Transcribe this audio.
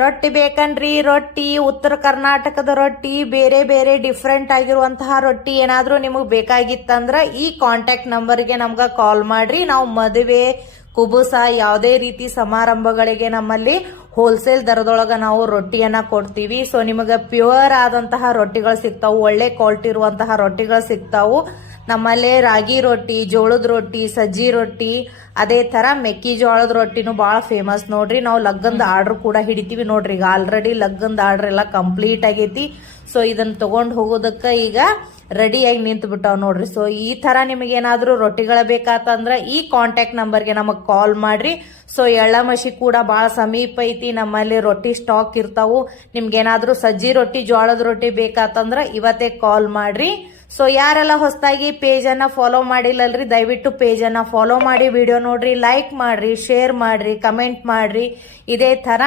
ರೊಟ್ಟಿ ಬೇಕನ್ರಿ, ರೊಟ್ಟಿ, ಉತ್ತರ ಕರ್ನಾಟಕದ ರೊಟ್ಟಿ, ಬೇರೆ ಬೇರೆ ಡಿಫ್ರೆಂಟ್ ಆಗಿರುವಂತಹ ರೊಟ್ಟಿ ಏನಾದರೂ ನಿಮಗೆ ಬೇಕಾಗಿತ್ತಂದ್ರೆ ಈ ಕಾಂಟ್ಯಾಕ್ಟ್ ನಂಬರ್ಗೆ ನಮ್ಗೆ ಕಾಲ್ ಮಾಡ್ರಿ. ನಾವು ಮದುವೆ, ಕುಬುಸ ಯಾವುದೇ ರೀತಿ ಸಮಾರಂಭಗಳಿಗೆ ನಮ್ಮಲ್ಲಿ ಹೋಲ್ಸೇಲ್ ದರದೊಳಗೆ ನಾವು ರೊಟ್ಟಿಯನ್ನ ಕೊಡ್ತೀವಿ. ಸೊ ನಿಮಗೆ ಪ್ಯೂರ್ ಆದಂತಹ ರೊಟ್ಟಿಗಳು ಸಿಗ್ತಾವು, ಒಳ್ಳೆ ಕ್ವಾಲಿಟಿ ಇರುವಂತಹ ರೊಟ್ಟಿಗಳು ಸಿಗ್ತಾವು. ನಮ್ಮಲ್ಲಿ ರಾಗಿ ರೊಟ್ಟಿ ಜೋಳದ ರೊಟ್ಟಿ ಸಜ್ಜಿ ರೊಟ್ಟಿ ಅದೇ ತರ ಮೆಕ್ಕೆಜೋಳದ ರೊಟ್ಟಿನೂ ಭಾಳ ಫೇಮಸ್ ನೋಡ್ರಿ ನಾವು ಲಗ್ಗಂದ ಆರ್ಡರ್ ಕೂಡ ಹಿಡಿತೀವಿ ನೋಡ್ರಿ. ಈಗ ಆಲ್ರೆಡಿ ಲಗ್ಗಂದ ಆರ್ಡರ್ ಎಲ್ಲ ಕಂಪ್ಲೀಟ್ ಆಗೈತಿ. ಸೊ ಇದನ್ನ ತಗೊಂಡ್ ಹೋಗೋದಕ್ಕ ಈಗ ರೆಡಿಯಾಗಿ ನಿಂತು ಬಿಟ್ಟಾವ್ ನೋಡ್ರಿ. ಸೊ ಈ ತರ ನಿಮಗೆ ಏನಾದ್ರೂ ರೊಟ್ಟಿಗಳ ಬೇಕಾತಂದ್ರ ಈ ಕಾಂಟ್ಯಾಕ್ಟ್ ನಂಬರ್ಗೆ ನಮಗ್ ಕಾಲ್ ಮಾಡ್ರಿ. ಸೊ ಎಳ್ಳಮಶಿ ಕೂಡ ಭಾಳ ಸಮೀಪ ಐತಿ. ನಮ್ಮಲ್ಲಿ ರೊಟ್ಟಿ ಸ್ಟಾಕ್ ಇರ್ತಾವು. ನಿಮ್ಗೇನಾದರೂ ಸಜ್ಜಿ ರೊಟ್ಟಿ ಜೋಳದ ರೊಟ್ಟಿ ಬೇಕಾತಂದ್ರ ಇವತ್ತೇ ಕಾಲ್ ಮಾಡ್ರಿ. ಸೊ ಯಾರೆಲ್ಲ ಹೊಸದಾಗಿ ಪೇಜ್ ಅನ್ನ ಫಾಲೋ ಮಾಡಿಲ್ಲಲ್ರಿ, ದಯವಿಟ್ಟು ಪೇಜ್ ಅನ್ನ ಫಾಲೋ ಮಾಡಿ. ವಿಡಿಯೋ ನೋಡ್ರಿ ಲೈಕ್ ಮಾಡ್ರಿ ಶೇರ್ ಮಾಡ್ರಿ ಕಮೆಂಟ್ ಮಾಡ್ರಿ. ಇದೇ ಥರ